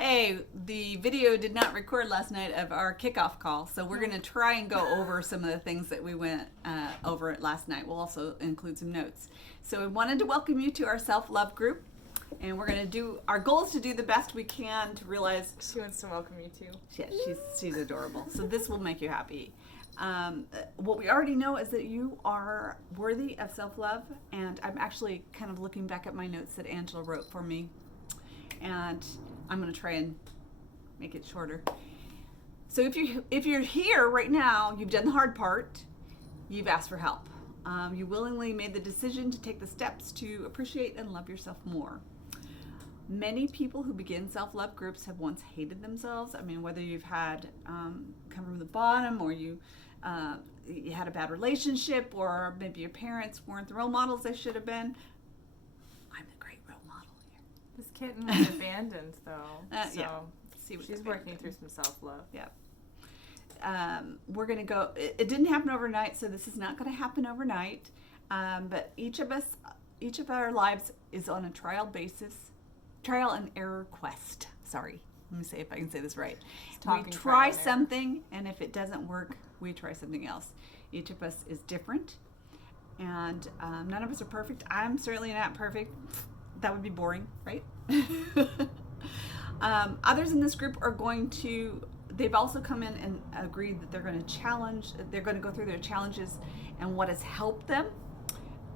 Hey, the video did not record last night of our kickoff call, so we're going to try and go over some of the things that we went over last night. We'll also include some notes. So we wanted to welcome you to our self-love group, and we're going to do, our goal is to do the best we can to realize. She wants to welcome you too. Yeah, she's adorable. So this will make you happy. What we already know is that you are worthy of self-love, and I'm actually kind of looking back at my notes that Angela wrote for me, and I'm going to try and make it shorter. So if you're here right now, you've done the hard part. You've asked for help. You willingly made the decision to take the steps to appreciate and love yourself more. Many people who begin self-love groups have once hated themselves. I mean, whether you've had come from the bottom, or you had a bad relationship, or maybe your parents weren't the role models they should have been. I'm the great role model here. This kitten was abandoned, though. So yeah. See what she's working through some self-love. Yeah. We're going to go, it didn't happen overnight, so this is not going to happen overnight. But each of our lives is on a trial and error quest. Sorry. Let me see if I can say this right. We try something, and if it doesn't work, we try something else. Each of us is different, and none of us are perfect. I'm certainly not perfect. That would be boring, right? Others in this group are they've also come in and agreed that they're going to go through their challenges and what has helped them.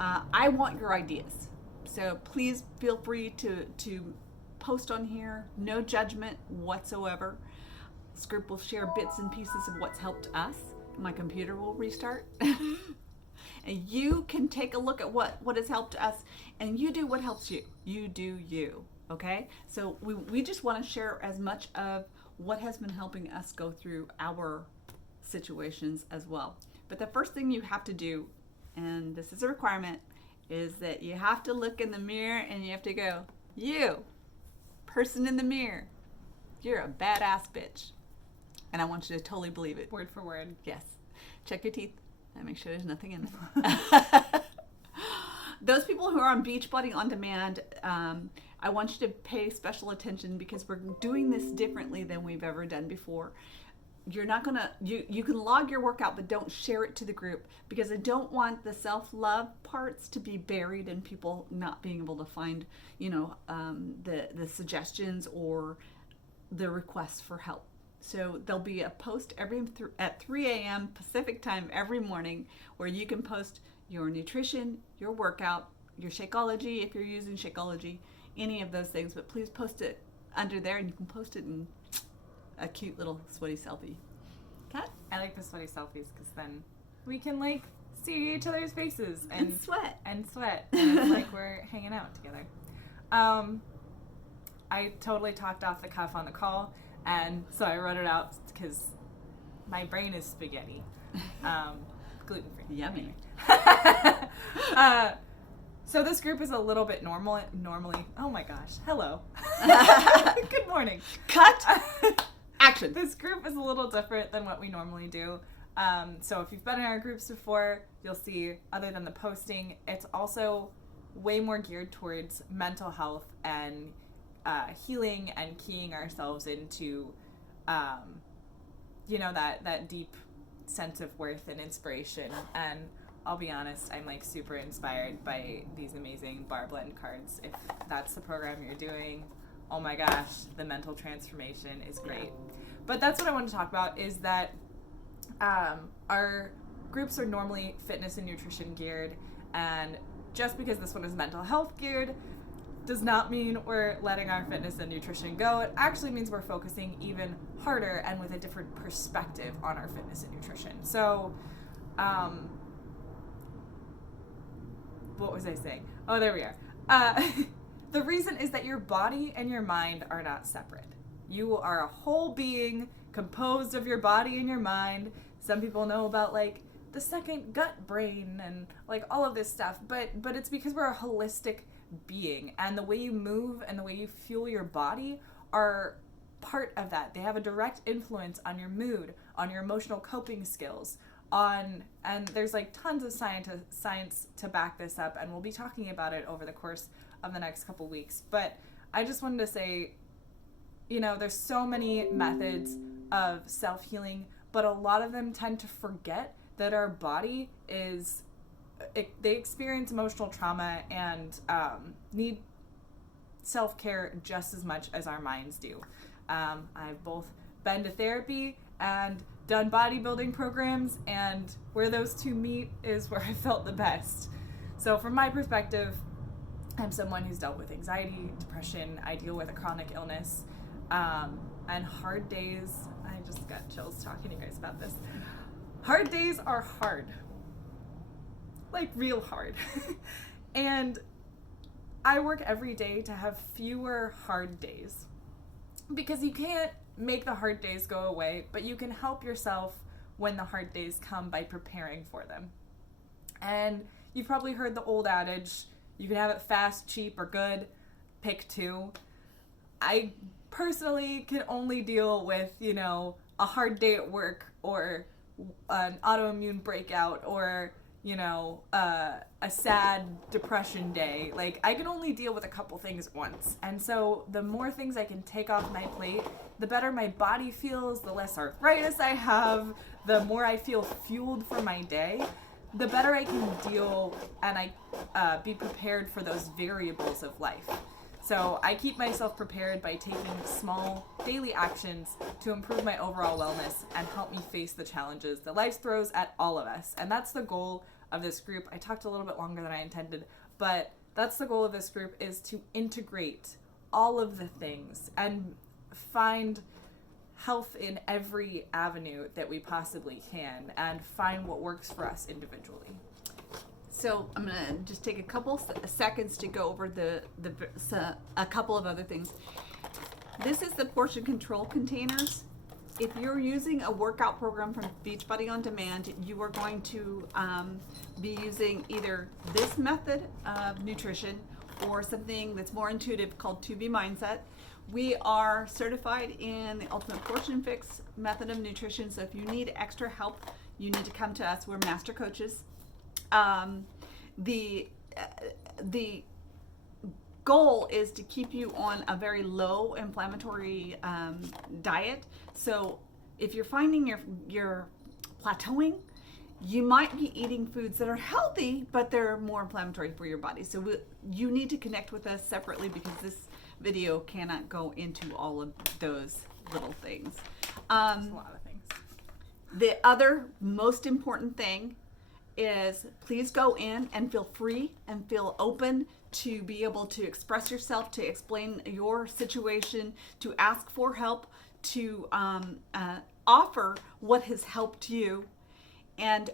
I want your ideas. So please feel free to post on here. No judgment whatsoever. This group will share bits and pieces of what's helped us. My computer will restart. And you can take a look at what has helped us, and you do what helps you. You do you, okay? So we just want to share as much of what has been helping us go through our situations as well. But the first thing you have to do, and this is a requirement, is that you have to look in the mirror and you have to go, you, person in the mirror, you're a badass bitch. And I want you to totally believe it. Word for word. Yes. Check your teeth and make sure there's nothing in them. Those people who are on Beachbody On Demand, I want you to pay special attention because we're doing this differently than we've ever done before. You're not gonna, you can log your workout, but don't share it to the group because I don't want the self-love parts to be buried and people not being able to find, the suggestions or the requests for help. So there'll be a post at 3 a.m. Pacific time every morning where you can post your nutrition, your workout, your Shakeology if you're using Shakeology, any of those things. But please post it under there, and you can post it in a cute little sweaty selfie. Kat? I like the sweaty selfies because then we can see each other's faces and sweat. And it's like we're hanging out together. I totally talked off the cuff on the call. And so I wrote it out because my brain is spaghetti. Gluten-free. Yummy. So this group is a little bit normally, oh my gosh, hello. Good morning. Cut. Action. This group is a little different than what we normally do. So if you've been in our groups before, you'll see, other than the posting, it's also way more geared towards mental health and healing and keying ourselves into, that deep sense of worth and inspiration. And I'll be honest, I'm super inspired by these amazing bar blend cards. If that's the program you're doing, oh my gosh, the mental transformation is great. But that's what I want to talk about is that our groups are normally fitness and nutrition geared, and just because this one is mental health geared does not mean we're letting our fitness and nutrition go. It actually means we're focusing even harder and with a different perspective on our fitness and nutrition. So, what was I saying? Oh, there we are. The reason is that your body and your mind are not separate. You are a whole being composed of your body and your mind. Some people know about the second gut brain and all of this stuff, but it's because we're a holistic being, and the way you move and the way you fuel your body are part of that. They have a direct influence on your mood, on your emotional coping skills, and there's tons of science to back this up, and we'll be talking about it over the course of the next couple weeks. But I just wanted to say there's so many methods of self-healing, but a lot of them tend to forget that our body they experience emotional trauma and need self-care just as much as our minds do. I've both been to therapy and done bodybuilding programs, and where those two meet is where I felt the best. So from my perspective, I'm someone who's dealt with anxiety, depression. I deal with a chronic illness, and hard days. I just got chills talking to you guys about this. Hard days are hard, like real hard. And I work every day to have fewer hard days, because you can't make the hard days go away, but you can help yourself when the hard days come by preparing for them. And you've probably heard the old adage, you can have it fast, cheap, or good. Pick two. I personally can only deal with, a hard day at work, or an autoimmune breakout, or, a sad depression day. Like, I can only deal with a couple things at once. And so the more things I can take off my plate, the better my body feels, the less arthritis I have, the more I feel fueled for my day, the better I can deal and be prepared for those variables of life. So I keep myself prepared by taking small daily actions to improve my overall wellness and help me face the challenges that life throws at all of us. And that's the goal of this group. I talked a little bit longer than I intended, but that's the goal of this group, is to integrate all of the things and find health in every avenue that we possibly can, and find what works for us individually. So I'm going to just take a couple seconds to go over a couple of other things. This is the portion control containers. If you're using a workout program from Beachbody On Demand, you are going to be using either this method of nutrition or something that's more intuitive called 2B Mindset. We are certified in the Ultimate Portion Fix method of nutrition, so if you need extra help, you need to come to us. We're master coaches. The goal is to keep you on a very low inflammatory diet. So if you're finding you're plateauing, you might be eating foods that are healthy, but they're more inflammatory for your body. So you need to connect with us separately, because this video cannot go into all of those little things. There's a lot of things. The other most important thing is, please go in and feel free and feel open to be able to express yourself, to explain your situation, to ask for help, to offer what has helped you. And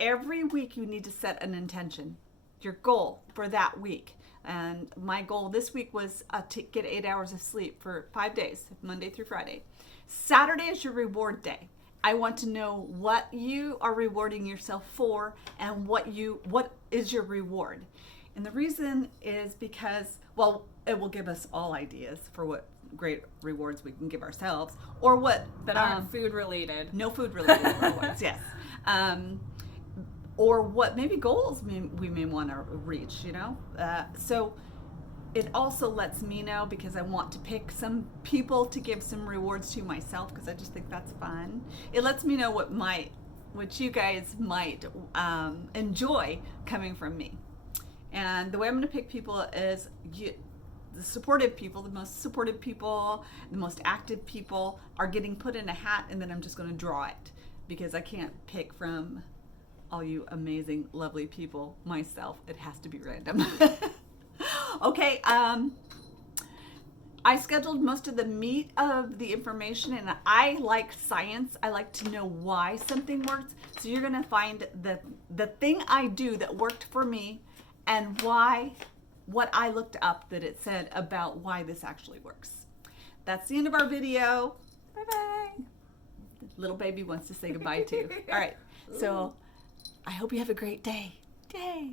every week you need to set an intention, your goal for that week. And my goal this week was to get 8 hours of sleep for 5 days, Monday through Friday. Saturday is your reward day. I want to know what you are rewarding yourself for, and what is your reward. And the reason is because, well, it will give us all ideas for what great rewards we can give ourselves, or what that aren't food related. No food related rewards, yes. Or what maybe goals we may want to reach, So it also lets me know, because I want to pick some people to give some rewards to myself, because I just think that's fun. It lets me know what you guys might enjoy coming from me. And the way I'm going to pick people is the supportive people, the most supportive people, the most active people are getting put in a hat, and then I'm just going to draw it, because I can't pick from all you amazing, lovely people myself. It has to be random. Okay, I scheduled most of the meat of the information, and I like science. I like to know why something works. So you're going to find the thing I do that worked for me, and what I looked up that it said about why this actually works. That's the end of our video. Bye-bye. Little baby wants to say goodbye too. All right, so I hope you have a great day. Yay.